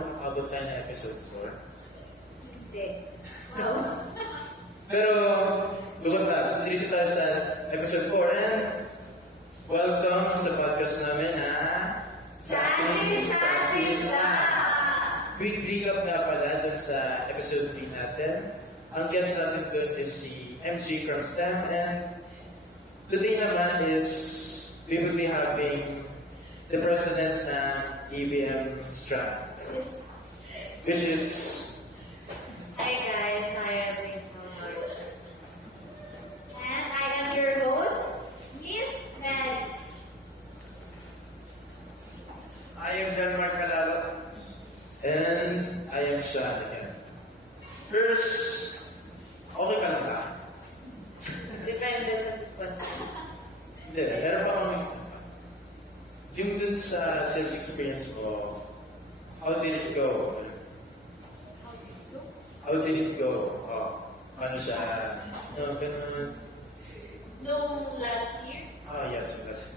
makakabot tayo na episode 4. Hindi. Oo. Pero, bukod tayo, dito tayo sa episode 4 and welcome sa podcast namin na Satin lang! Quick recap nga pala dun sa episode 3 natin. Ang guest natin dun is si MG from STEM and today naman is we will be having the president ng ABM Strap, which is Hi guys, I am Rachel March. And I am your host, Miss Mel. I am Denmark Calalo and I am Sean again. First, okay ka na ba? Depende sa sitwasyon. Hindi, meron pa kami. Yung dun sa sales experience mo, how did it go? How did it go? Ano siya? No, ganun. Noong last year, Yes, yes.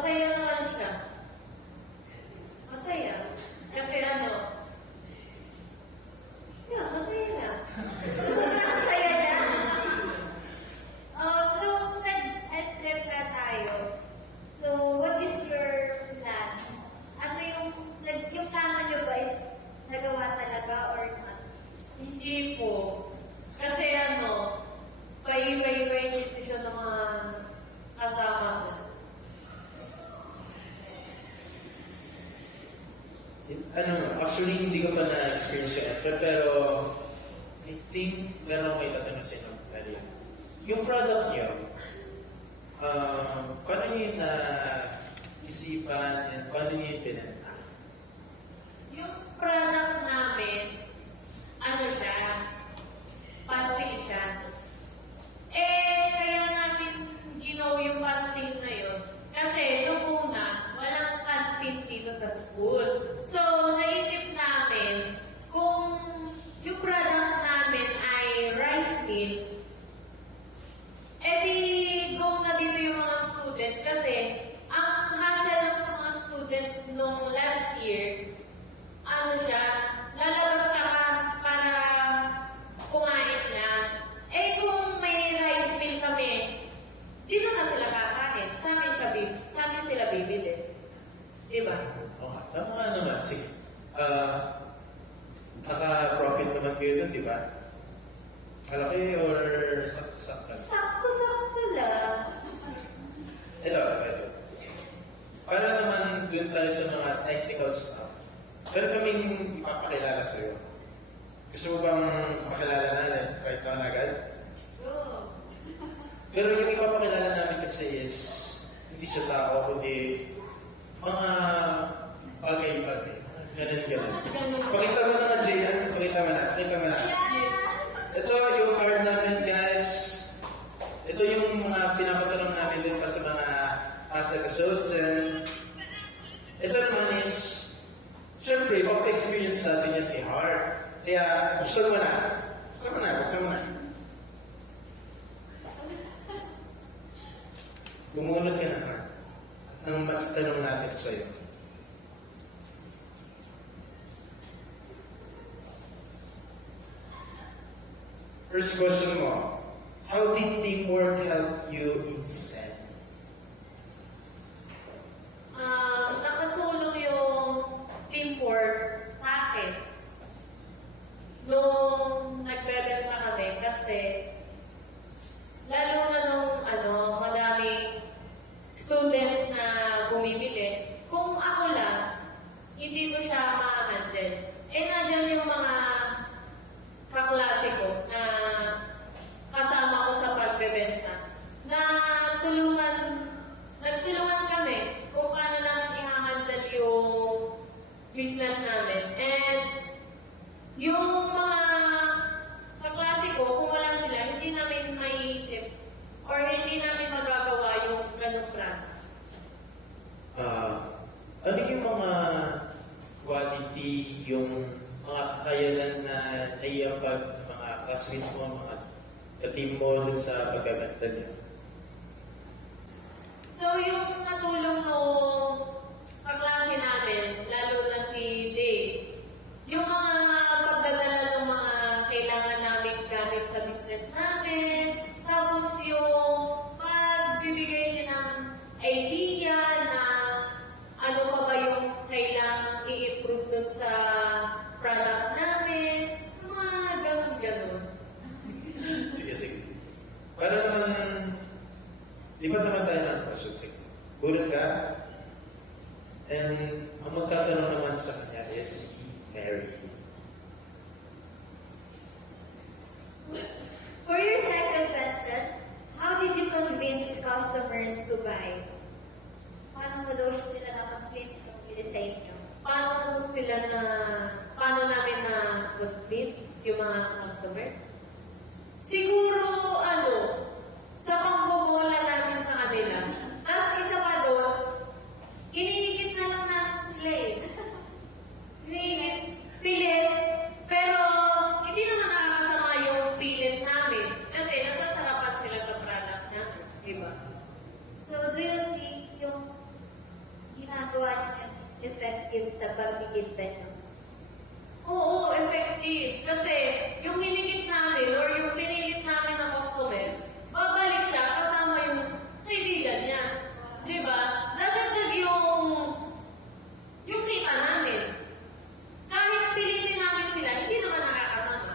masaya naman siya. Masaya. Kasi masaya na. Masaya na. Nung nag-trip na tayo, so what is your plan? Ano yung plano nyo ba is nagawa talaga or not? Hindi po. Kasi paiba-iba yung desisyon ng mga kasama ko. Actually, hindi ko pa na-experience yun. Pero, I think, meron may tatanong sa inyo earlier. Yung product niyo, paano niyo na-isipan and paano niyo yung pinanta? Yung product namin, siya, pasting siya. Kaya namin ginaw yung pasting na yun. Kasi nung una, walang canteen dito sa school. So, naisip namin, kung yung product namin ay rice meal, di go na dito yung mga student. Kasi, ang hassle lang sa mga student nung last year, lalabas ka para kumain na. Kung may rice meal kami, dito na sila kakain. Sa amin sila bibili. Diba? Okay, tama nga naman. Sige. Naka-profit naman kayo dun, di ba? Malaki or sakto-sakto? Sakto-sakto lang. Ito. Para naman dun tayo sa mga technical stuff. Meron kaming ipapakilala sa'yo. Gusto mo bang pakilala natin kahit na agad? Go. Pero yung ipapakilala namin kasi is hindi siya tao, kundi mga bagay-bagay. Ganun. Pakita mo na, Jay. Pakita mo na. Ito yung card namin, guys. Ito yung mga pinapatanong namin din pa sa mga past episodes. And ito naman is, syempre, pag-experience natin yan kay Heart. Kaya, buksan mo na. Bumunod ka na, Heart. Ang maitanong natin sa'yo. First question mo, how did teamwork help you in SEN? Nakatulong yung teamwork sa akin nung nagbebenta kami kasi lalo na nung madaming student na bumibili, kung ako lang, hindi ko siya ma-handle. Nandiyan yung mga kaklase ko na kasama ko sa pagbebenta na nagtulungan kami kung paano lang i-handle yung business namin. And yung mga kaklase ko, kung wala sila, hindi namin maiisip or hindi namin magagawa yung ganong plan. Ano yung mga quality, yung mga kakayanan na naiambag ng mga classmates mo, mga ka-team mo dun sa pagbebenta niyo? So, yung natulong nung kaklase namin, ang magtatanong naman sa kanya is si Mary. For your second question, how did you convince customers to buy? Paano mo daw sila na-convince na bumili sa inyo? Paano namin na convince yung mga customer? Siguro, sa pangbobola namin sa kanila. Tapos isa pa doon, ininikit na lang namin sila eh. Ininikit, pilit, pero hindi naman nakakasama yung pilit namin. Kasi nasasarapan sila sa product niya. Diba? So, do you think yung ginagawa niyo is effective sa pagkikita niyo? Oo, effective. Kasi yung hinikit namin or yung pinilit namin na customer, babalik siya kasama yung kaibigan niya. Di ba? Dadagdag yung kita namin. Kahit pilitin namin sila, hindi naman nakakasama.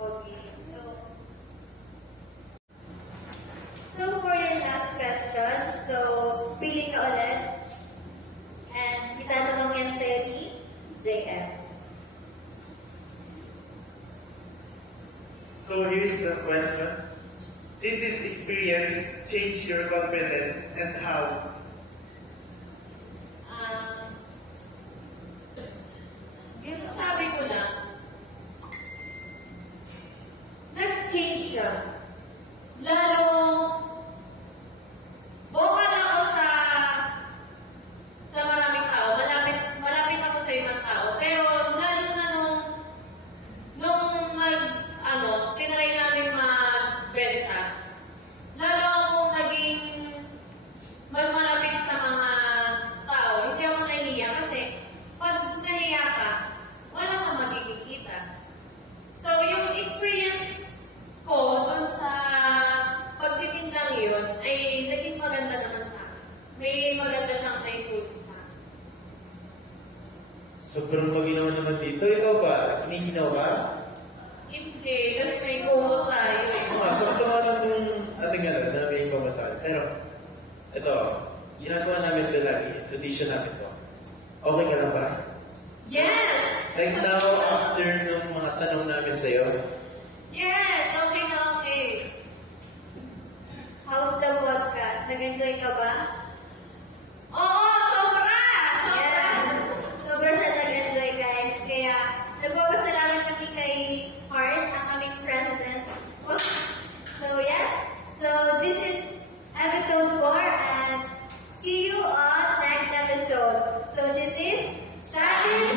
Okay, so for your last question, so pili ka ulit. And itatanong yan sa'yo ni JM. So here's the question. Did this experience change your confidence and how? Yung sabi ko lang, nag-change siya. Lalo, vocal ako sa maraming tao. Malapit ako sa ibang tao. Pero lalo na nung tinry namin magbenta, lalo akong naging mas malapit sa mga tao. Hindi ako nahihiya kasi pag nahiya ka, wala kang magkikita. So, yung experience ko dun sa pagtitindang yun ay naging maganda naman sa akin. May maganda siyang naitulong sa akin. Sobrang maginaw naman dito. Ikaw ba? Hinihinaw ka? Hindi, kasi may kumo tayo eh. Sakto nga lang yung ating alam na may pamatal. Pero, ito, ginagawa namin ito lagi. Tradition namin ito. Okay ka lang ba? Yes! Like now, after nung mga tanong namin sa'yo, Yes! Okay na okay. How's the podcast? Nag-enjoy ka ba? Oo, sobra! Sobra! Yeah. Sobra siya nag-enjoy, guys. Kaya, nagpapasalamat kami kay Hart, ang aming president. So, yes. So, this is episode 4 and see you on next episode. So, this is Status